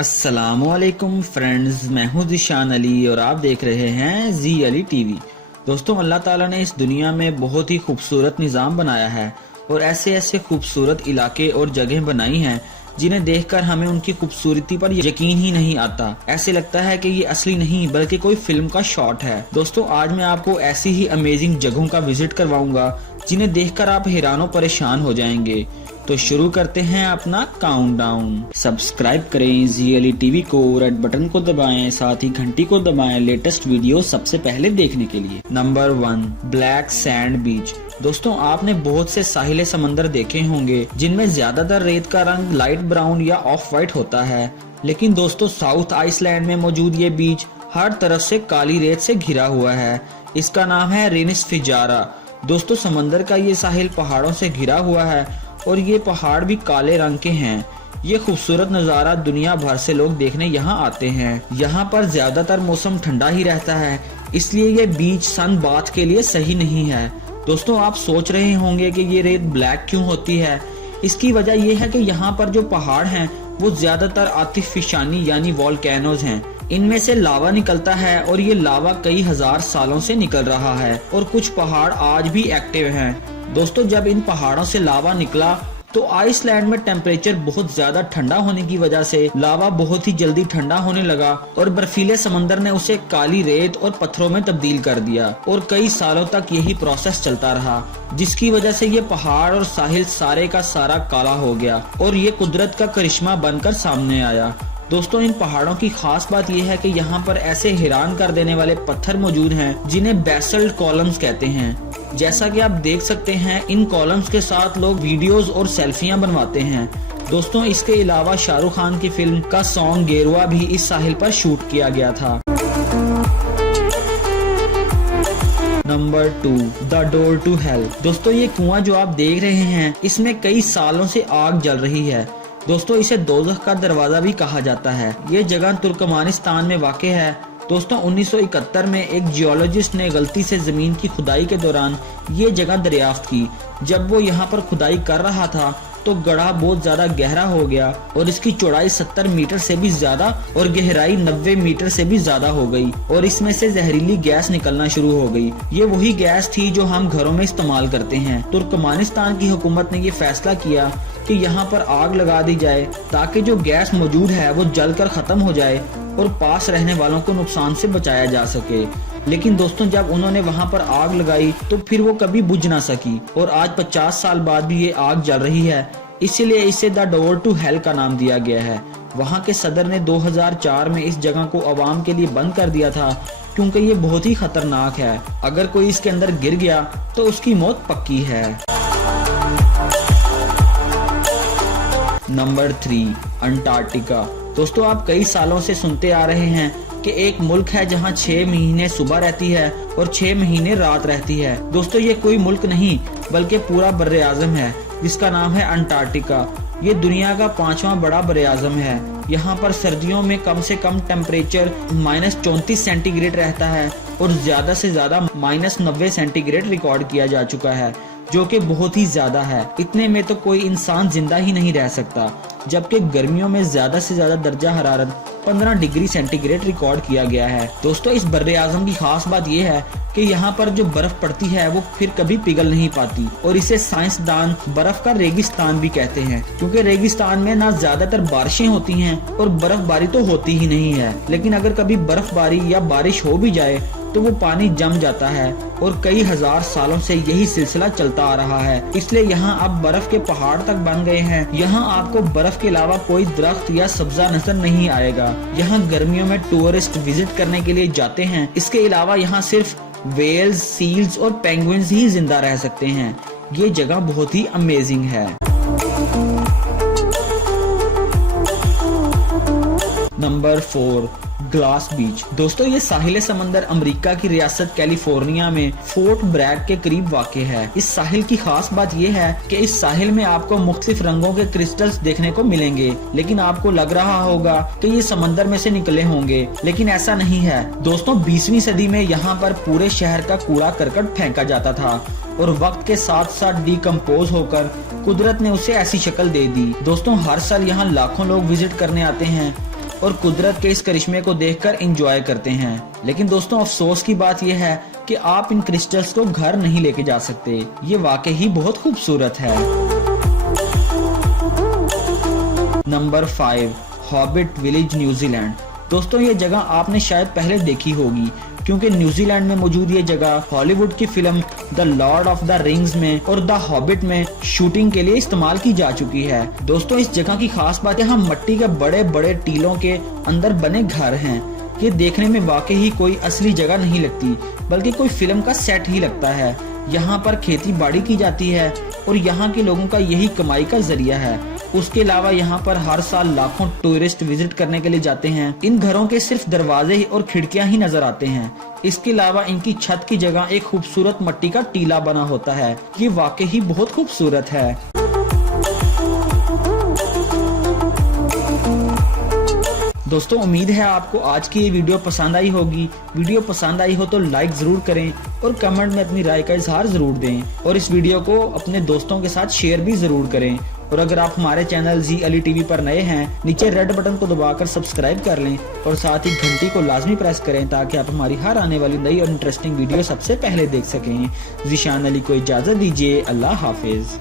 अस्सलामुअलैकुम फ्रेंड्स, मैं हूं ज़िशान अली और आप देख रहे हैं जी अली टीवी। दोस्तों, अल्लाह ताला ने इस दुनिया में बहुत ही खूबसूरत निज़ाम बनाया है और ऐसे ऐसे खूबसूरत इलाके और जगह बनाई हैं जिन्हें देखकर हमें उनकी खूबसूरती पर यकीन ही नहीं आता। ऐसे लगता है कि ये असली नहीं बल्कि कोई फिल्म का शॉट है। दोस्तों, आज मैं आपको ऐसी ही अमेजिंग जगहों का विजिट करवाऊंगा जिन्हें देखकर आप हैरानों परेशान हो जाएंगे। तो शुरू करते हैं अपना काउंटडाउन। सब्सक्राइब करें जी अली टीवी को, रेड बटन को दबाएं, साथ ही घंटी को दबाएं लेटेस्ट वीडियो सबसे पहले देखने के लिए। Number 1, black sand beach. दोस्तों, आपने बहुत से साहिल समंदर देखे होंगे जिनमें ज्यादातर रेत का रंग लाइट ब्राउन या ऑफ वाइट होता है, लेकिन दोस्तों साउथ आइसलैंड में मौजूद ये बीच हर तरफ से काली रेत से घिरा हुआ है। इसका नाम है रेनिस फिजारा। दोस्तों, समंदर का ये साहिल पहाड़ों से घिरा हुआ है और ये पहाड़ भी काले रंग के हैं। ये खूबसूरत नज़ारा दुनिया भर से लोग देखने यहाँ आते हैं। यहाँ पर ज्यादातर मौसम ठंडा ही रहता है, इसलिए ये बीच सन बाथ के लिए सही नहीं है। दोस्तों, आप सोच रहे होंगे कि ये रेत ब्लैक क्यों होती है। इसकी वजह यह है कि यहाँ पर जो पहाड़ हैं वो ज्यादातर आतिफिशानी यानी वोल्केनोज हैं। इनमें से लावा निकलता है और ये लावा कई हजार सालों से निकल रहा है और कुछ पहाड़ आज भी एक्टिव हैं। दोस्तों, जब इन पहाड़ों से लावा निकला तो आइसलैंड में टेम्परेचर बहुत ज्यादा ठंडा होने की वजह से लावा बहुत ही जल्दी ठंडा होने लगा और बर्फीले समंदर ने उसे काली रेत और पत्थरों में तब्दील कर दिया और कई सालों तक यही प्रोसेस चलता रहा, जिसकी वजह से ये पहाड़ और साहिल सारे का सारा काला हो गया और ये कुदरत का करिश्मा बनकर सामने आया। दोस्तों, इन पहाड़ों की खास बात यह है कि यहाँ पर ऐसे हैरान कर देने वाले पत्थर मौजूद हैं जिन्हें बेसल्ट कॉलम्स कहते हैं। जैसा कि आप देख सकते हैं, इन कॉलम्स के साथ लोग वीडियोस और सेल्फियां बनवाते हैं। दोस्तों, इसके अलावा शाहरुख खान की फिल्म का सॉन्ग गेरुआ भी इस साहिल पर शूट किया गया था। Number 2, the door to hell. दोस्तों, ये कुआं जो आप देख रहे हैं इसमें कई सालों से आग जल रही है। दोस्तों, इसे दोज़ख का दरवाजा भी कहा जाता है। ये जगह तुर्कमानिस्तान में वाक़ है। दोस्तों, 1971 में एक जियोलॉजिस्ट ने गलती से जमीन की खुदाई के दौरान ये जगह दरियाफ्त की। जब वो यहाँ पर खुदाई कर रहा था तो गड्ढा बहुत ज्यादा गहरा हो गया और इसकी चौड़ाई 70 मीटर से भी ज्यादा और गहराई 90 मीटर से भी ज्यादा हो गई और इसमें से जहरीली गैस निकलना शुरू हो गई। ये वही गैस थी जो हम घरों में इस्तेमाल करते हैं। तुर्कमानिस्तान की हुकूमत ने ये फैसला किया कि यहाँ पर आग लगा दी जाए ताकि जो गैस मौजूद है वो जलकर खत्म हो जाए और पास रहने वालों को नुकसान से बचाया जा सके। लेकिन दोस्तों, जब उन्होंने वहां पर आग लगाई तो फिर वो कभी बुझ ना सकी और आज 50 साल बाद भी ये आग जल रही है। इसीलिए इसे द डोर टू हेल का नाम दिया गया है। वहां के सदर ने 2004 में इस जगह को आवाम के लिए बंद कर दिया था क्योंकि ये बहुत ही खतरनाक है। अगर कोई इसके अंदर गिर गया तो उसकी मौत पक्की है। Number 3, Antarctica. दोस्तों, आप कई सालों से सुनते आ रहे हैं कि एक मुल्क है जहां 6 महीने सुबह रहती है और 6 महीने रात रहती है। दोस्तों, ये कोई मुल्क नहीं बल्कि पूरा बर्रे आज़म है जिसका नाम है अंटार्कटिका। ये दुनिया का 5वां बड़ा बर्रे आज़म है। यहाँ पर सर्दियों में कम से कम टेम्परेचर -34 सेंटीग्रेड रहता है और ज्यादा से ज्यादा -90 सेंटीग्रेड रिकॉर्ड किया जा चुका है, जो कि बहुत ही ज्यादा है। इतने में तो कोई इंसान जिंदा ही नहीं रह सकता। जबकि गर्मियों में ज्यादा से ज्यादा दर्जा हरारत 15 डिग्री सेंटीग्रेड रिकॉर्ड किया गया है। दोस्तों, इस बर्रे आज़म की खास बात यह है कि यहाँ पर जो बर्फ पड़ती है वो फिर कभी पिघल नहीं पाती और इसे साइंसदान बर्फ का रेगिस्तान भी कहते हैं, क्योंकि रेगिस्तान में ना ज्यादातर बारिशें होती हैं और बर्फबारी तो होती ही नहीं है। लेकिन अगर कभी बर्फबारी या बारिश हो भी जाए तो वो पानी जम जाता है और कई हजार सालों से यही सिलसिला चलता आ रहा है। इसलिए यहाँ अब बर्फ के पहाड़ तक बन गए हैं। यहाँ आपको बर्फ के अलावा कोई दरख्त या सब्जा नजर नहीं आएगा। यहाँ गर्मियों में टूरिस्ट विजिट करने के लिए जाते हैं। इसके अलावा यहाँ सिर्फ वेल्स, सील्स और पेंगुइन्स ही जिंदा रह सकते हैं। ये जगह बहुत ही अमेजिंग है। नंबर 4, ग्लास बीच। दोस्तों, ये साहिल समंदर अमेरिका की रियासत कैलिफोर्निया में फोर्ट ब्रैग के करीब वाक़ है। इस साहिल की खास बात यह है कि इस साहिल में आपको मुख्तलिफ रंगों के क्रिस्टल्स देखने को मिलेंगे, लेकिन आपको लग रहा होगा कि ये समंदर में से निकले होंगे, लेकिन ऐसा नहीं है। दोस्तों, 20वीं सदी में यहाँ पर पूरे शहर का कूड़ा करकट फेंका जाता था और वक्त के साथ साथ डिकम्पोज होकर कुदरत ने उसे ऐसी शक्ल दे दी। दोस्तों, हर साल यहाँ लाखों लोग विजिट करने आते हैं और कुदरत के इस करिश्मे को देखकर एंजॉय करते हैं। लेकिन दोस्तों अफसोस की बात यह है कि आप इन क्रिस्टल्स को घर नहीं लेके जा सकते। ये वाकई ही बहुत खूबसूरत है। Number 5, hobbit village New Zealand. दोस्तों ये जगह आपने शायद पहले देखी होगी, क्योंकि न्यूजीलैंड में मौजूद ये जगह हॉलीवुड की film the Lord of the rings में और द हॉबिट में शूटिंग के लिए इस्तेमाल की जा चुकी है। दोस्तों इस जगह की खास बात है, यहाँ मट्टी के बड़े बड़े टीलों के अंदर बने घर हैं। ये देखने में वाकई ही कोई असली जगह नहीं लगती, बल्कि कोई फिल्म का सेट ही लगता है। यहाँ पर खेती बाड़ी की जाती है और यहाँ के लोगों का यही कमाई का जरिया है। उसके अलावा यहाँ पर हर साल लाखों टूरिस्ट विजिट करने के लिए जाते हैं। इन घरों के सिर्फ दरवाजे और खिड़कियां ही नजर आते हैं। इसके अलावा इनकी छत की जगह एक खूबसूरत मिट्टी का टीला बना होता है। ये वाकई ही बहुत खूबसूरत है। दोस्तों उम्मीद है आपको आज की ये वीडियो पसंद आई होगी। वीडियो पसंद आई हो तो लाइक जरूर करें और कमेंट में अपनी राय का इजहार जरूर दें और इस वीडियो को अपने दोस्तों के साथ शेयर भी जरूर करें। और अगर आप हमारे चैनल जी अली टीवी पर नए हैं, नीचे रेड बटन को दबाकर सब्सक्राइब कर लें और साथ ही घंटी को लाजमी प्रेस करें ताकि आप हमारी हर आने वाली नई और इंटरेस्टिंग वीडियो सबसे पहले देख सकें। ज़ीशान अली को इजाजत दीजिए। अल्लाह हाफिज।